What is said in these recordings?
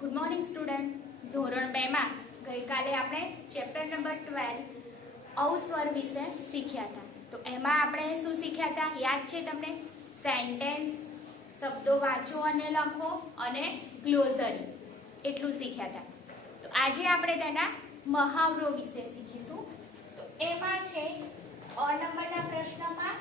Good morning student. ધોરણ 2 માં ગઈકાલે આપણે ચેપ્ટર નંબર 12 અવસ્વર વિશે શીખ્યા હતા। તો એમાં આપણે શું શીખ્યા હતા યાદ છે તમને? સેન્ટેન્સ, શબ્દો વાંચો અને લખો અને ગ્લોસરી એટલું શીખ્યા હતા। તો આજે આપણે તેના મહાવરો વિશે શીખીશું। તો એમાં છે અ નંબરના પ્રશ્નમાં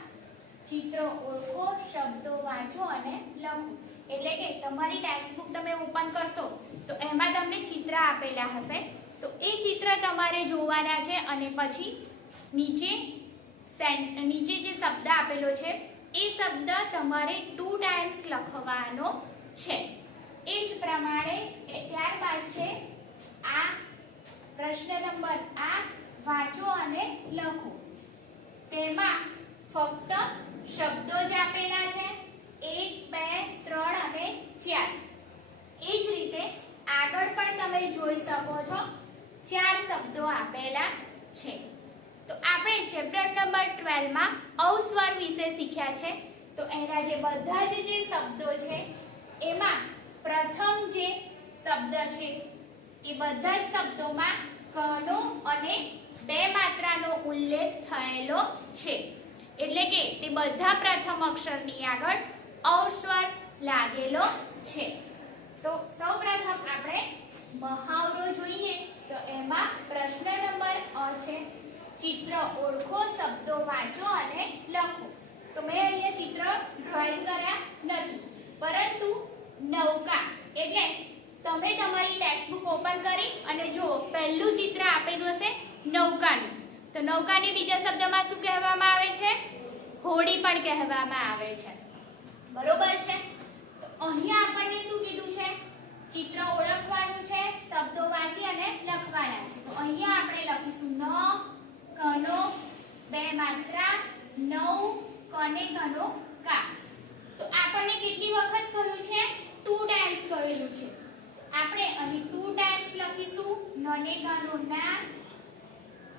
ચિત્રો ઓળખો, શબ્દો વાંચો અને લખો। એટલે કે તમારી ટેક્સ્ટ બુક તમે ઓપન કરશો તો એમાં તમને ચિત્ર આપેલા હશે, તો એ ચિત્ર તમારે જોવાના છે અને પછી નીચે જે શબ્દ આપેલો છે એ શબ્દ તમારે 2 ટાઈમ્સ લખવાનો છે। એ જ પ્રમાણે ત્યારબાદ છે આ પ્રશ્ન નંબર આ વાંચો અને લખો। તેમાં ફક્ત શબ્દો જ આપેલા છે 1, 2, 3 અને 4। એ જ રીતે આગળ પણ તમે જોઈ શકો છો 4 શબ્દો આપેલા છે। તો આપણે ચેપ્ટર નંબર 12 માં અવસ્વર વિશે શીખ્યા છે। તો એના જે બધા જ જે શબ્દો છે એમાં પ્રથમ જે શબ્દ છે એ બધા જ શબ્દોમાં કનો અને 2 માત્રાનો ઉલ્લેખ થયેલો છે। એટલે કે તે બધા પ્રથમ અક્ષરની આગળ અવસ્વર લાગેલો છે। તો સૌપ્રથમ આપણે મહાવરો જોઈએ। તો એમાં પ્રશ્ન નંબર અ છે ચિત્ર ઓળખો, શબ્દો વાંચો અને લખો। તો મેં અહીંયા ચિત્ર ડ્રોઈંગ કર્યા નથી, પરંતુ નૌકા એટલે તમે તમારી ટેક્સ્ટ બુક ઓપન કરી અને જો પહેલું ચિત્ર આપેલું હશે નૌકાનું, તો નૌકાને બીજા શબ્દમાં શું કહેવામાં આવે છે? હોડી પણ કહેવામાં આવે છે, બરોબર છે? તો અહીંયા આપણને શું કીધું છે? ચિત્ર ઓળખવાનું છે, શબ્દો વાંચી અને લખવાના છે। તો અહીંયા આપણે લખીશું ન કનો 2 માત્રા નૌ કને કનો કા। તો આપણને કેટલી વખત કહ્યું છે? 2 ટાઈમ્સ કહેલું છે। આપણે અહીં 2 ટાઈમ્સ લખીશું। નને કનો ના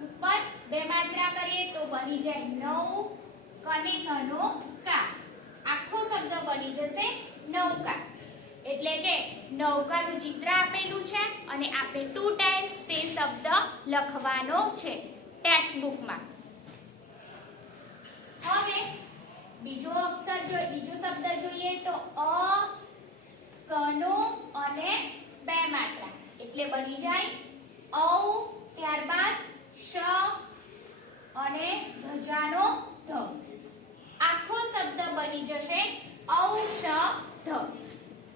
ઉપર 2 માત્રા કરીએ તો બની જાય નૌ કને કનો કા। આખો શબ્દ બની જશે નૌકા। એટલે કે નૌકાનું ચિત્ર આપેલું છે અને આપણે 2 ટાઈમ્સ તે શબ્દ લખવાનો છે ટેક્સ્ટ બુકમાં। હવે બીજો શબ્દ જોઈએ તો અ કનો અને 2 માત્રા એટલે બની જાય ઔ, ત્યારબાદ શ અને ધજાનો ધ। આખો શબ્દ બની જશે ઔષધ।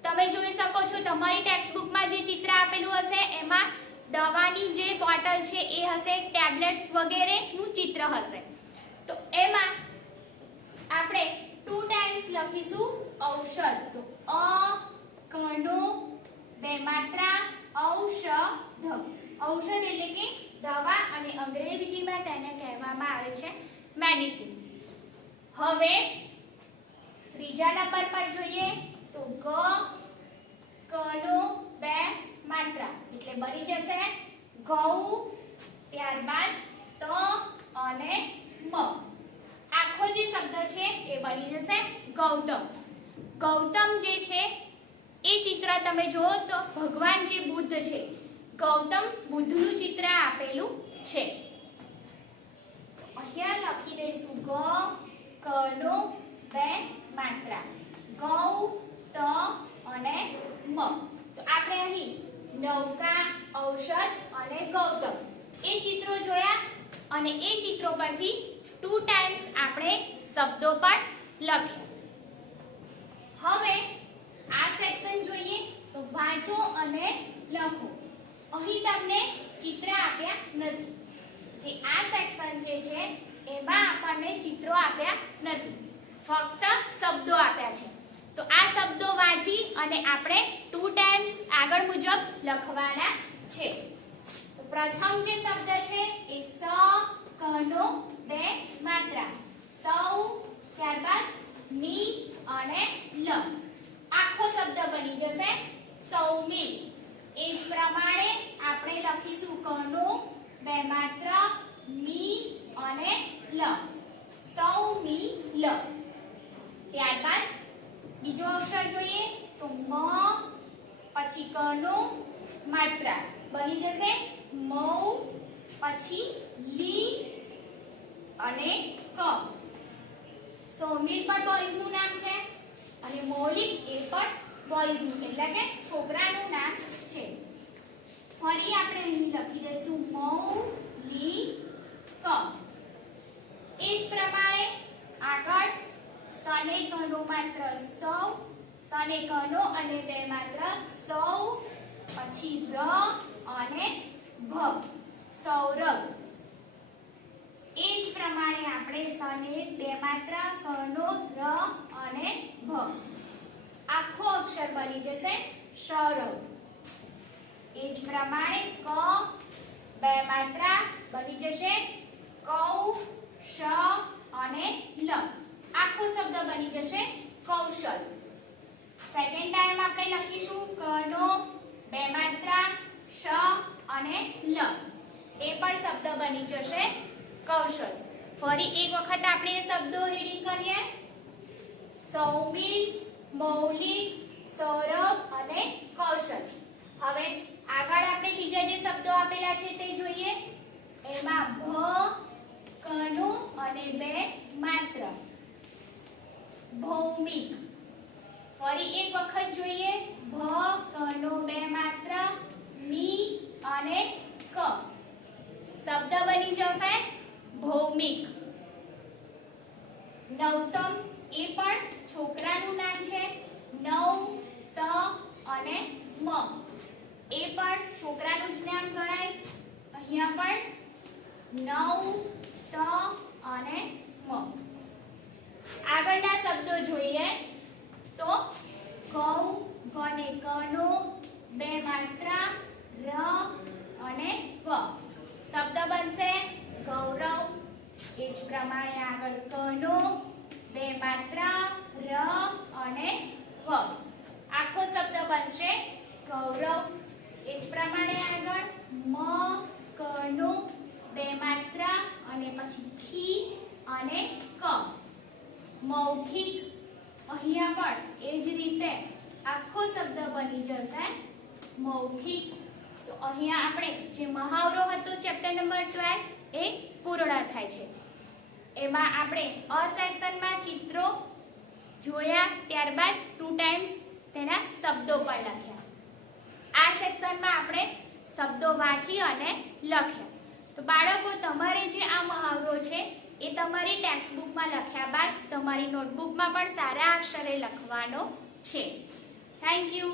તમે જોઈ શકો છો તમારી ટેક્સ્ટ બુકમાં જે ચિત્ર આપેલું હશે એમાં દવાની જે બોટલ છે એ હશે, ટેબ્લેટ્સ વગેરેનું ચિત્ર હશે। તો એમાં આપણે 2 ટાઈમ્સ લખીશું ઔષધ। તો અ કનો 2 માત્રા ઔષધ। ઔષધ એટલે કે દવા અને અંગ્રેજીમાં તેને કહેવામાં આવે છે મેડિસિન। હવે ત્રીજા નંબર પર જોઈએ તો ગ કનો 2 માત્રા એટલે બની જશે ગૌ, ત્યારબાદ ત અને મ। આખો જે શબ્દ છે એ બની જશે ગૌતમ। ગૌતમ જે છે એ ચિત્ર તમે જુઓ તો ભગવાન જે બુદ્ધ છે, ગૌતમ બુદ્ધનું ચિત્ર આપેલું છે। અહીંયા લખી દઈશું ગ કનો 2 માત્રા ગૌ, ત અને મ। તો આપણે અહીં નૌકા, ઔષધ અને ગૌતમ એ ચિત્રો જોયા અને એ ચિત્રો પરથી 2 ટાઈમ્સ આપણે શબ્દો પણ લખ્યા। હવે આ સેક્શન જોઈએ તો વાંચો અને લખો। અહીં તમને ચિત્ર આપ્યા નથી, જે આ સેક્શન જે છે એમાં આપણને ચિત્રો આપ્યા નથી, ફક્ત શબ્દો આપ્યા છે। તો આ શબ્દો વાંચી અને આપણે 2 ટાઈમ્સ આગળ મુજબ લખવાના છે। તો પ્રથમ જે શબ્દ છે એ સ કનો 2 માત્રા સૌ, ત્યારબાદ ની અને લ। આખો શબ્દ બની જશે સૌમિલ। એ જ પ્રમાણે આપણે લખીશું કનો 2 માત્રા મી અને લ સૌમિલ। ત્યારબાદ બીજો અક્ષર જોઈએ તો મ, પછી પછી કનું માત્રા બની જશે મૌ, પછી લી અને ક. સૌમીર પણ બોયઝ નું નામ છે અને મૌલિક એ પણ બોયઝ નું એટલે કે છોકરાનું નામ છે. ફરી આપણે અહીં લખી દઈશું મૌલિક. એ જ પ્રમાણે આગળ સને કનો માત્ર સૌ, સને કનો અને બે માત્ર સૌ, પછી ર અને ભ સૌરભ. એ જ પ્રમાણે આપણે સને બે માત્ર કનો ર અને ભ આખો અક્ષર બની જશે સૌરભ. એ જ પ્રમાણે ક બે માત્રા બની જશે કૌ, શ અને લ આખો શબ્દ બની જશે કૌશલ. સેકન્ડ ટાઈમ આપણે લખીશું કનો બે માત્રા શ અને લ એ પણ શબ્દ બની જશે કૌશલ. ફરી એક વખત આપણે એ શબ્દો રીડિંગ કરીએ. સૌમીર, મૌલિક, સૌરભ અને કૌશલ. હવે આગળ આપણે બીજા જે શબ્દો આપેલા છે તે જોઈએ. એમાં ભ કનો અને બે માત્ર ભૌમિક. ફરી એક વખત જોઈએ. ભ કનો બે માત્ર મી અને ક શબ્દ બની જશે ભૌમિક. નવતમ એ પણ છોકરાનું નામ છે. નવ, ત અને મ એ પણ છોકરાનું જ નામ ગણાય. અહીંયા પણ નવ, ત અને મ. આગળના શબ્દો જોઈએ તો ગૌ, ગને કનો બે માત્રા ર અને વ શબ્દ બનશે ગૌરવ. એ જ પ્રમાણે આગળ કનો બે માત્રા ર અને વ આખો શબ્દ બનશે ગૌરવ. એ જ પ્રમાણે આગળ મ કનો બે માત્રા અને પછી ખી અને ક મૌખિક. અહીંયા પણ એ જ રીતે આખો શબ્દ બની જશે મૌખિક. તો અહીંયા આપણે જે મહાવરો હતો ચેપ્ટર નંબર 12 એ પૂર્ણ થાય છે. એમાં આપણે અ સેક્શનમાં ચિત્રો જોયા, ત્યારબાદ 2 ટાઈમ્સ તેના શબ્દો પણ લખ્યા. આ સેક્શનમાં આપણે શબ્દો વાંચી અને લખ્યા. તો બાળકો તમારે જે આ મહાવરો છે એ તમારી ટેક્સ્ટ બુકમાં લખ્યા બાદ તમારી નોટબુકમાં પણ સારા અક્ષરે લખવાનો છે. Thank you.